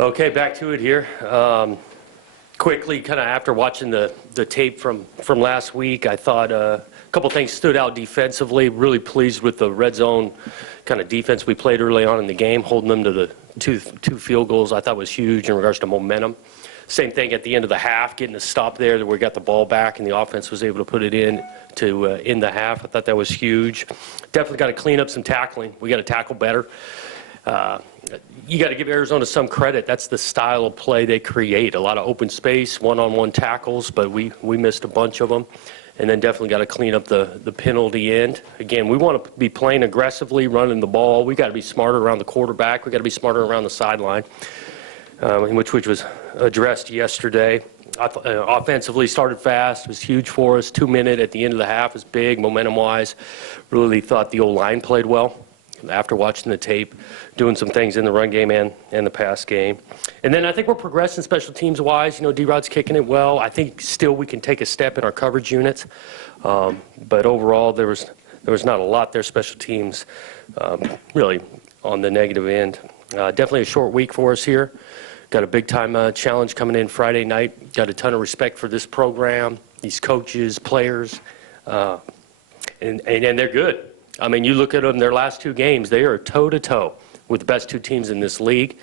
Okay, back to it here. Quickly, kind of after watching the tape from last week, I thought a couple things stood out defensively. Really pleased with the red zone kind of defense we played early on in the game, holding them to the two field goals. I thought was huge in regards to momentum. Same thing at the end of the half, getting a stop there that we got the ball back and the offense was able to put it in to in the half. I thought that was huge. Definitely got to clean up some tackling. We got to tackle better. You got to give Arizona some credit. That's the style of play they create. A lot of open space, one-on-one tackles, but we missed a bunch of them. And then definitely got to clean up the penalty end. Again, we want to be playing aggressively, running the ball. We got to be smarter around the quarterback. We got to be smarter around the sideline, which was addressed yesterday. Offensively started fast. It was huge for us. 2 minute at the end of the half was big, momentum-wise. Really thought the O-line played well. After watching the tape, doing some things in the run game and the pass game. And then I think we're progressing special teams wise. You know, D-Rod's kicking it well. I think still we can take a step in our coverage units. But overall, there was not a lot there, special teams, really on the negative end. Definitely a short week for us here. Got a big-time challenge coming in Friday night. Got a ton of respect for this program, these coaches, players, and they're good. I mean, you look at them, their last two games, they are toe-to-toe with the best two teams in this league.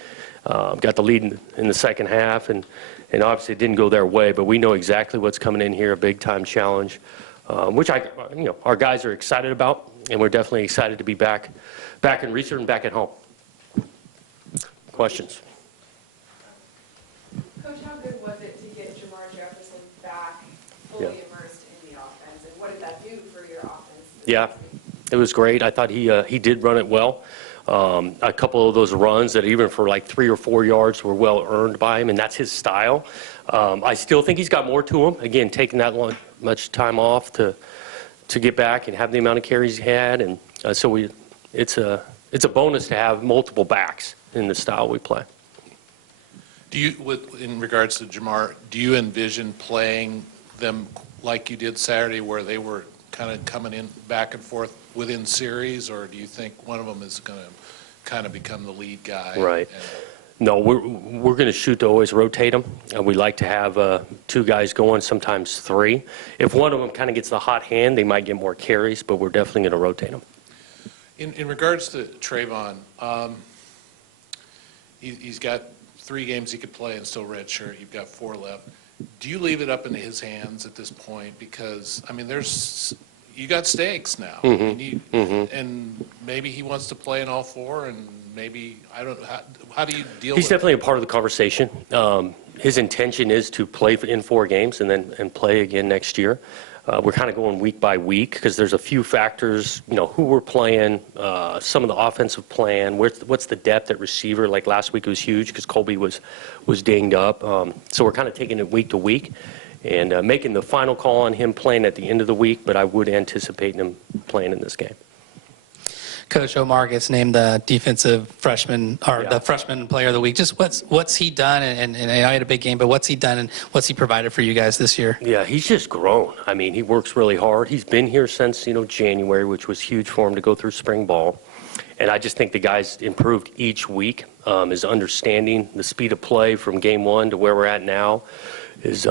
Got the lead in the second half, and obviously it didn't go their way, but we know exactly what's coming in here, a big-time challenge, which our guys are excited about, and we're definitely excited to be back in Research and back at home. Questions? Coach, how good was it to get Jamar Jefferson back fully immersed in the offense, and what did that do for your offense? Yeah. It was great. I thought he did run it well. A couple of those runs that even for like 3 or 4 yards were well earned by him, and that's his style. I still think he's got more to him. Again, taking that much time off to get back and have the amount of carries he had, and so it's a bonus to have multiple backs in the style we play. Do you, in regards to Jamar, do you envision playing them like you did Saturday, where they were kind of coming in back and forth within series, or do you think one of them is going to kind of become the lead guy? Right. No, we're going to shoot to always rotate them. We like to have 2 guys going, sometimes 3. If one of them kind of gets the hot hand, they might get more carries, but we're definitely going to rotate them. In regards to Trayvon, he's got 3 games he could play and still redshirt. You've got 4 left. Do you leave it up into his hands at this point? Because, I mean, you got stakes now. And maybe he wants to play in all 4, and maybe, I don't know, how do you deal with it? He's definitely a part of the conversation. His intention is to play in 4 games and play again next year. We're kind of going week by week because there's a few factors, who we're playing, some of the offensive plan, what's the depth at receiver. Like last week it was huge because Colby was dinged up. So we're kind of taking it week to week and making the final call on him playing at the end of the week, but I would anticipate him playing in this game. Coach Omar gets named the defensive freshman or the freshman player of the week. Just what's he done? And I had a big game, but what's he done and what's he provided for you guys this year? Yeah, he's just grown. I mean, he works really hard. He's been here since January, which was huge for him to go through spring ball. And I just think the guy's improved each week. His understanding, the speed of play from game 1 to where we're at now is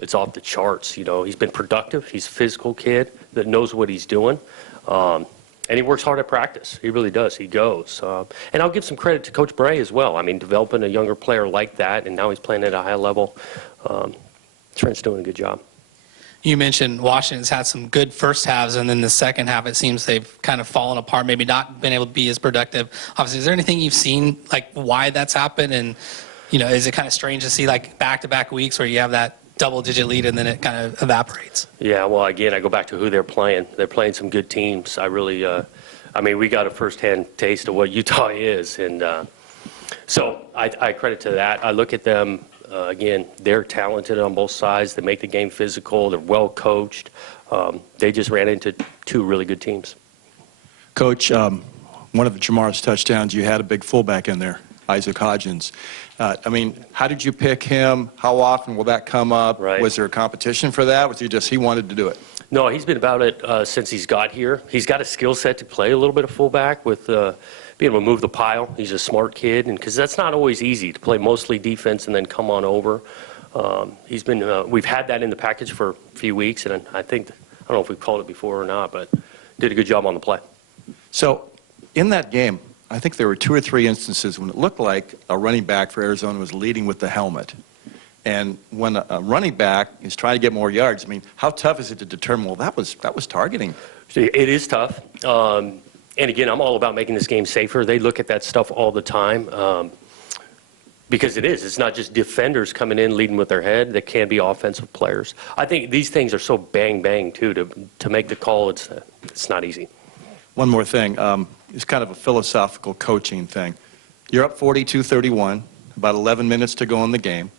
it's off the charts. He's been productive. He's a physical kid that knows what he's doing. And he works hard at practice. He really does. He goes. And I'll give some credit to Coach Bray as well. I mean, developing a younger player like that, and now he's playing at a high level. Trent's doing a good job. You mentioned Washington's had some good first halves, and then the second half, it seems they've kind of fallen apart, maybe not been able to be as productive. Obviously, is there anything you've seen, like why that's happened? And, is it kind of strange to see like back-to-back weeks where you have that double-digit lead and then it kind of evaporates? Yeah, well, again, I go back to who they're playing. They're playing some good teams. I really, we got a first-hand taste of what Utah is, and so I credit to that. I look at them, again, they're talented on both sides. They make the game physical. They're well-coached. They just ran into 2 really good teams. Coach, one of Jamar's touchdowns, you had a big fullback in there, Isaac Hodgins. How did you pick him? How often will that come up? Right. Was there a competition for that? Was he wanted to do it? No, he's been about it since he's got here. He's got a skill set to play a little bit of fullback with being able to move the pile. He's a smart kid, and because that's not always easy to play mostly defense and then come on over. He's been, we've had that in the package for a few weeks, and I think, I don't know if we've called it before or not, but did a good job on the play. So in that game, I think there were 2 or 3 instances when it looked like a running back for Arizona was leading with the helmet. And when a running back is trying to get more yards, I mean, how tough is it to determine, well, that was targeting? It is tough. And again, I'm all about making this game safer. They look at that stuff all the time because it is. It's not just defenders coming in leading with their head. There can be offensive players. I think these things are so bang, bang, too, to make the call. It's not easy. One more thing. It's kind of a philosophical coaching thing. You're up 42-31, about 11 minutes to go in the game.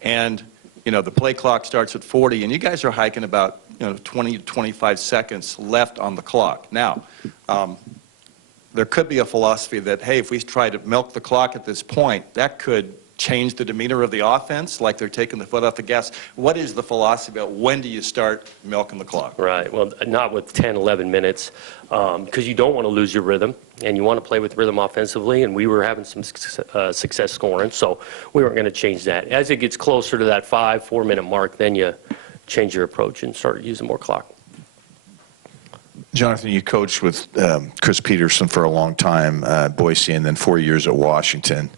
And, you know, the play clock starts at 40, and you guys are hiking about, 20 to 25 seconds left on the clock. Now, there could be a philosophy that, hey, if we try to milk the clock at this point, that could change the demeanor of the offense, like they're taking the foot off the gas. What is the philosophy about when do you start milking the clock? Right. Well, not with 10, 11 minutes, because you don't want to lose your rhythm, and you want to play with rhythm offensively, and we were having some success scoring, so we weren't going to change that. As it gets closer to that 4-minute mark, then you change your approach and start using more clock. Jonathan, you coached with Chris Peterson for a long time, Boise, and then 4 years at Washington.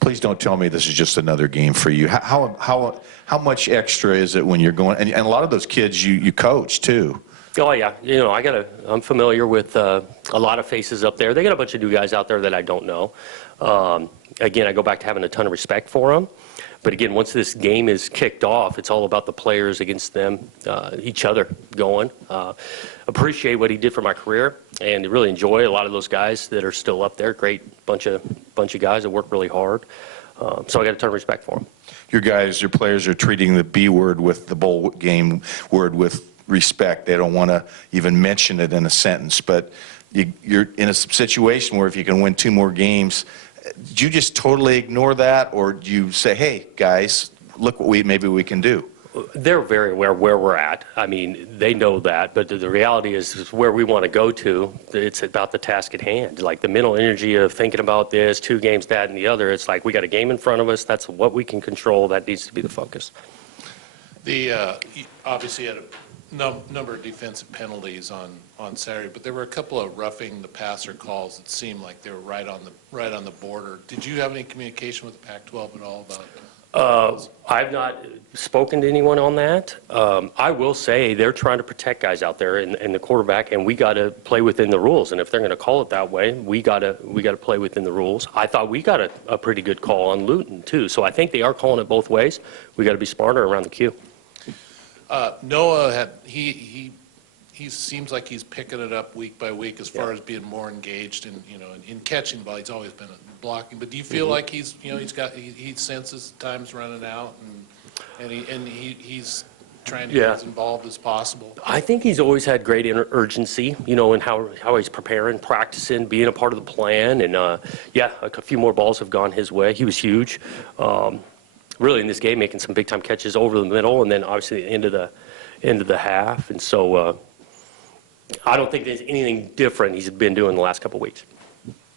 Please don't tell me this is just another game for you. How much extra is it when you're going? And a lot of those kids you coach too. Oh yeah, I'm familiar with a lot of faces up there. They got a bunch of new guys out there that I don't know. Again, I go back to having a ton of respect for them. But again, once this game is kicked off, it's all about the players against them, each other going. Appreciate what he did for my career, and really enjoy a lot of those guys that are still up there. Great bunch of guys that work really hard. So I got a ton of respect for them. Your players are treating the B word with the bowl game word with respect. They don't want to even mention it in a sentence. But you're in a situation where if you can win 2 more games, do you just totally ignore that, or do you say, hey, guys, look what maybe we can do? They're very aware where we're at. I mean, they know that, but the reality is where we want to go to. It's about the task at hand. Like the mental energy of thinking about this, 2 games, that, and the other. It's like we got a game in front of us. That's what we can control. That needs to be the focus. Obviously had a number of defensive penalties on Saturday, but there were a couple of roughing the passer calls that seemed like they were right on the border. Did you have any communication with the Pac-12 at all about? I've not spoken to anyone on that. I will say they're trying to protect guys out there in the quarterback, and we got to play within the rules. And if they're going to call it that way, we got to play within the rules. I thought we got a pretty good call on Luton too. So I think they are calling it both ways. We got to be smarter around the queue. Noah he seems like he's picking it up week by week as far as being more engaged in catching the ball. He's always been blocking, but do you feel like he senses time's running out and he's trying to get as involved as possible? I think he's always had great urgency, in how he's preparing, practicing, being a part of the plan, and a few more balls have gone his way. He was huge. Really in this game, making some big time catches over the middle, and then obviously the end of the half. And so I don't think there's anything different he's been doing the last couple of weeks.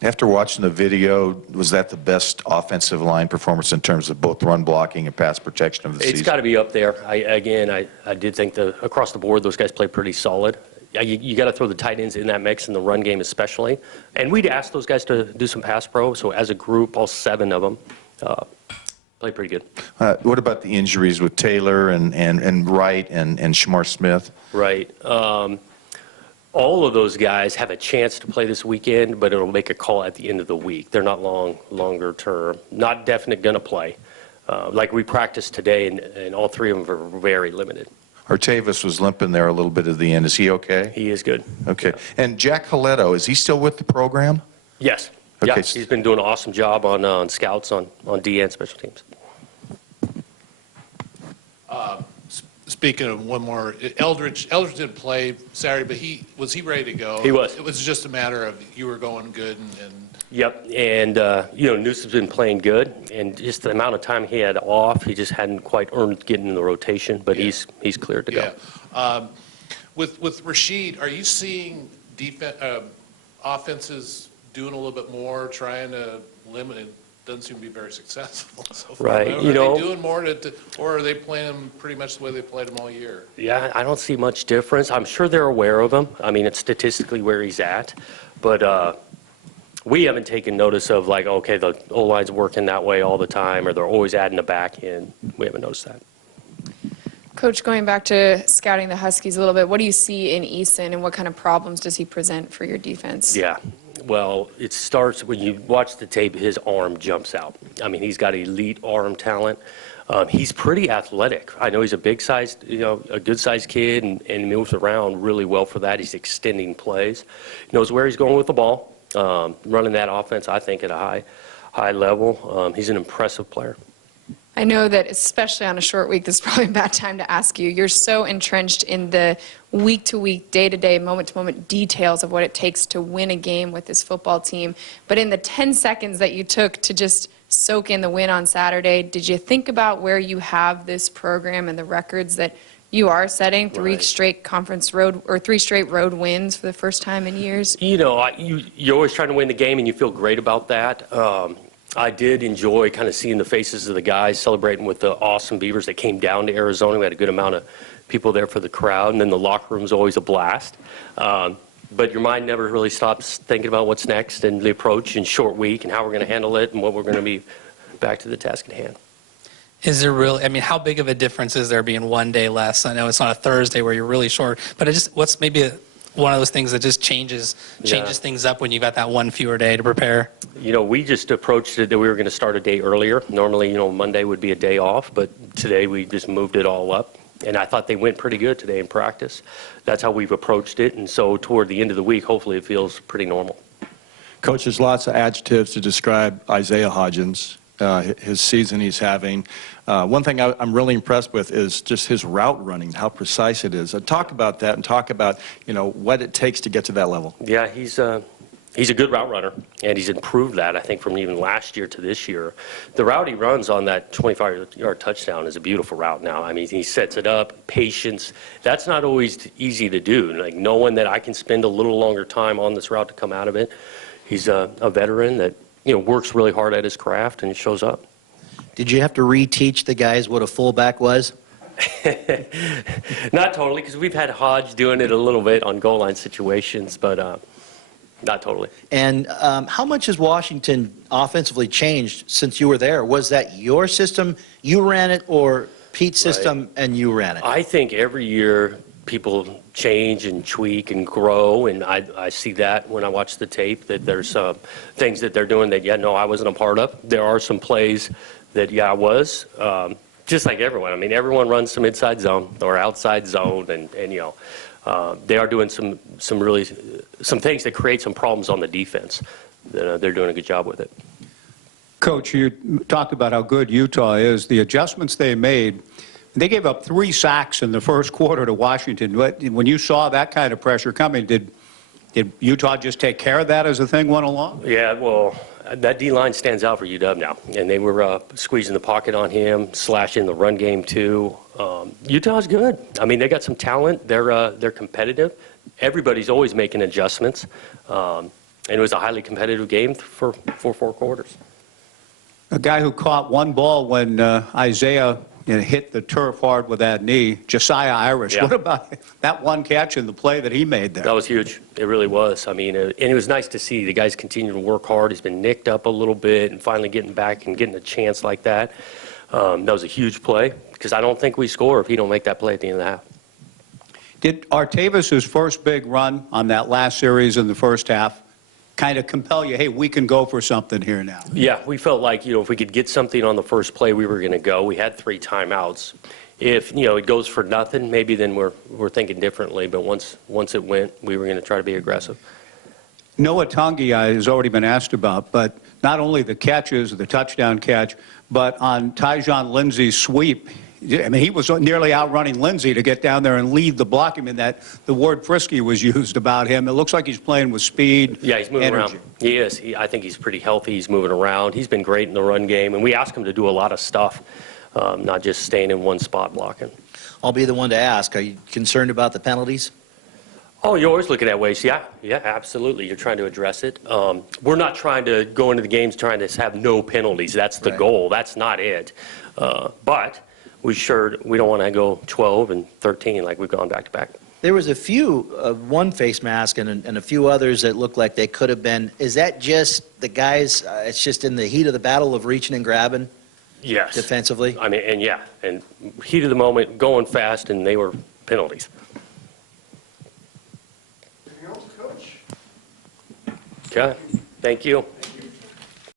After watching the video, was that the best offensive line performance in terms of both run blocking and pass protection of the season? It's got to be up there. I did think across the board those guys played pretty solid. You got to throw the tight ends in that mix in the run game especially. And we'd asked those guys to do some pass pro. So as a group, all 7 of them played pretty good. What about the injuries with Taylor and Wright and Shamar Smith? Right. All of those guys have a chance to play this weekend, but it'll make a call at the end of the week. They're not longer term, not definite going to play. Like we practiced today, and all 3 of them are very limited. Artavis was limping there a little bit at the end. Is he okay? He is good. Okay. And Jack Coletto, is he still with the program? Yes. Okay. Yeah, he's been doing an awesome job on scouts on D and special teams. Speaking of one more, Eldridge didn't play Saturday, but was he ready to go? He was. It was just a matter of you were going good and Yep, and Newsom's been playing good, and just the amount of time he had off, he just hadn't quite earned getting in the rotation, but he's cleared to go. With Rashid, are you seeing offenses doing a little bit more, trying to limit it? Doesn't seem to be very successful so far. Right, Are you know- they doing more or are they playing them pretty much the way they played them all year? Yeah, I don't see much difference. I'm sure they're aware of him. I mean, it's statistically where he's at. But we haven't taken notice of like, okay, the O-line's working that way all the time, or they're always adding the back in. We haven't noticed that. Coach, going back to scouting the Huskies a little bit, what do you see in Eason and what kind of problems does he present for your defense? Yeah, well, it starts when you watch the tape, his arm jumps out. I mean, he's got elite arm talent. He's pretty athletic. I know he's a big-sized, a good-sized kid, and he moves around really well for that. He's extending plays. He knows where he's going with the ball, running that offense, I think, at a high level. He's an impressive player. I know that especially on a short week, this is probably a bad time to ask you. You're so entrenched in the week-to-week, day-to-day, moment-to-moment details of what it takes to win a game with this football team. But in the 10 seconds that you took to just soak in the win on Saturday, did you think about where you have this program and the records that you are setting? Three Right. straight conference road or 3 straight road wins for the first time in years? You're always trying to win the game, and you feel great about that. I did enjoy kind of seeing the faces of the guys celebrating with the awesome Beavers that came down to Arizona. We had a good amount of people there for the crowd, and then the locker room's always a blast. But your mind never really stops thinking about what's next and the approach and short week and how we're going to handle it and what we're going to be back to the task at hand. Is there really, I mean, how big of a difference is there being one day less? I know it's on a Thursday where you're really short, but what's maybe one of those things that just changes things up when you got that one fewer day to prepare? We just approached it that we were going to start a day earlier. Normally, Monday would be a day off, but today we just moved it all up. And I thought they went pretty good today in practice. That's how we've approached it. And so toward the end of the week, hopefully it feels pretty normal. Coach, there's lots of adjectives to describe Isaiah Hodgins, his season he's having. One thing I'm really impressed with is just his route running, how precise it is. Talk about that and talk about, what it takes to get to that level. Yeah, he's a good route runner, and he's improved that, I think, from even last year to this year. The route he runs on that 25-yard touchdown is a beautiful route now. I mean, he sets it up, patience. That's not always easy to do, like knowing that I can spend a little longer time on this route to come out of it. He's a veteran that, works really hard at his craft and shows up. Did you have to reteach the guys what a fullback was? Not totally, because we've had Hodge doing it a little bit on goal line situations, but not totally. And how much has Washington offensively changed since you were there? Was that your system, you ran it, or Pete's system and you ran it? I think every year people change and tweak and grow, and I see that when I watch the tape, that there's things that they're doing that, I wasn't a part of. There are some plays that, I was. Just like everyone. I mean, everyone runs some inside zone or outside zone, and they are doing some things that create some problems on the defense. They're doing a good job with it. Coach, you talked about how good Utah is. The adjustments they made, they gave up 3 sacks in the first quarter to Washington. When you saw that kind of pressure coming, did Utah just take care of that as the thing went along? Yeah, well, that D-line stands out for UW now, and they were squeezing the pocket on him, slashing the run game too. Utah's good. I mean, they got some talent. They're competitive. Everybody's always making adjustments, and it was a highly competitive game for 4 quarters. A guy who caught one ball when Isaiah hit the turf hard with that knee, Josiah Irish. Yeah. What about that one catch in the play that he made there? That was huge. It really was. I mean, and it was nice to see the guys continue to work hard. He's been nicked up a little bit and finally getting back and getting a chance like that. That was a huge play because I don't think we score if he don't make that play at the end of the half. Did Artavis's first big run on that last series in the first half kind of compel you, hey, we can go for something here now? Yeah, we felt like, if we could get something on the first play, we were going to go. We had 3 timeouts. If, it goes for nothing, maybe then we're thinking differently. But once it went, we were going to try to be aggressive. Noah Tungi has already been asked about, but not only the catches, the touchdown catch, but on Tyjon Lindsey's sweep, I mean, he was nearly outrunning Lindsey to get down there and lead the block. I mean, the word frisky was used about him. It looks like he's playing with speed. Yeah, he's moving energy. around. He is. I think he's pretty healthy. He's moving around. He's been great in the run game, and we ask him to do a lot of stuff, not just staying in one spot blocking. I'll be the one to ask. Are you concerned about the penalties? Oh, you're always looking at ways, yeah, absolutely. You're trying to address it. We're not trying to go into the games trying to have no penalties. That's the Right. goal. That's not it. But we don't want to go 12 and 13 like we've gone back to back. There was a few, one face mask and a few others that looked like they could have been. Is that just the guys, it's just in the heat of the battle of reaching and grabbing Yes. defensively? I mean, and heat of the moment, going fast, and they were penalties. Anything else, Coach? Okay, thank you.